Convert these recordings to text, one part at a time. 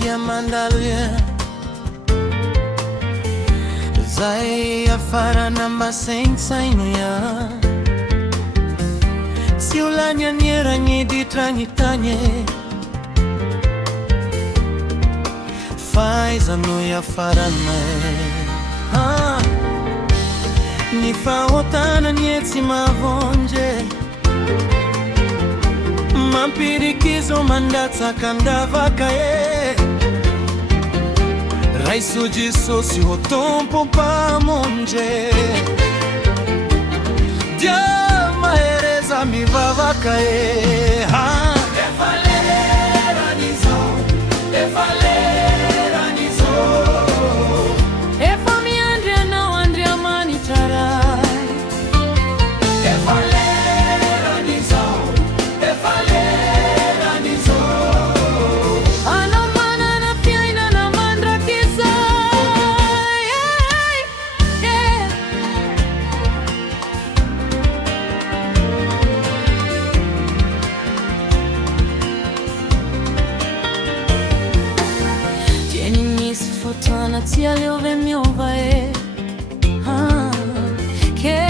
dia mandaluya Zai afara namba sensainuya Siulanya niera nyedi tranyitanye Faiza nuya farane Nifaotana nyetsi mavonje Mampirikizo mandatsa kandavakaye Raisuji sosi hotompo pamonje Dia mahereza mivavakaye Efalera nizo, efalera nizo Efa mi Andrea now Andrea mani tarai Efalera nizo, efalera nizo Ano mana na fiaina na mandra kisa Tieni nis fotona tia liove miova Che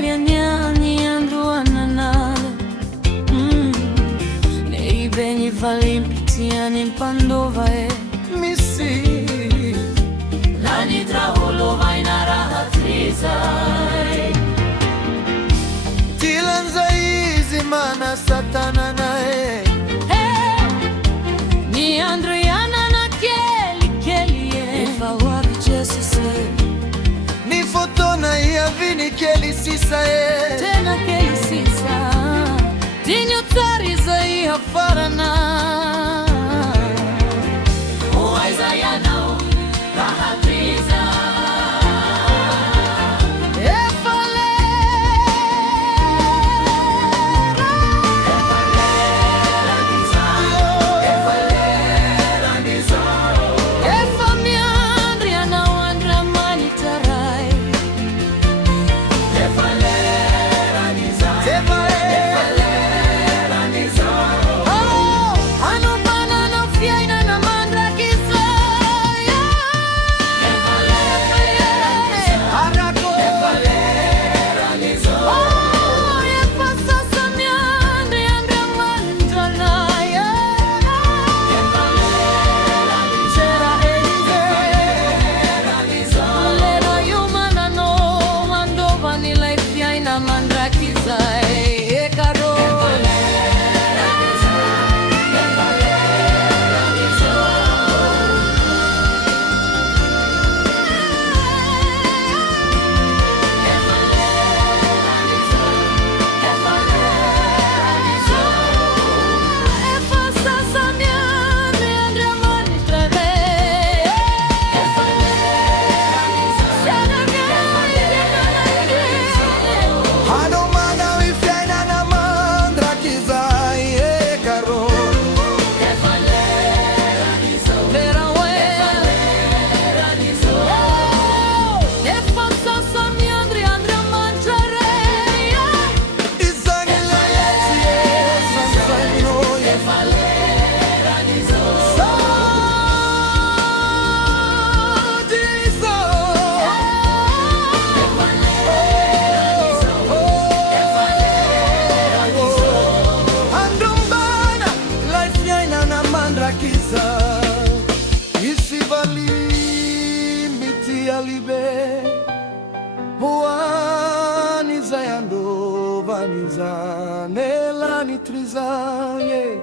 vieni anni andro ananale Nei begni valimpitiani in Pandova Misi Lani travolova in arahatrizai Tilanza izi mana satana nae Ni Andriana na keli Efa wapi jesese Ni fotona ia vini keli sisa Tena keli sisa Dinyo tariza iha farana Uwaiza ya nao rahatriza Nelani trizaye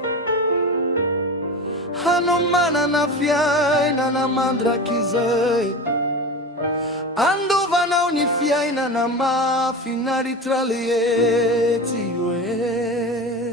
Hanomana na fiaina na mandrakize Andova ni fiaina na mafinari tralieti we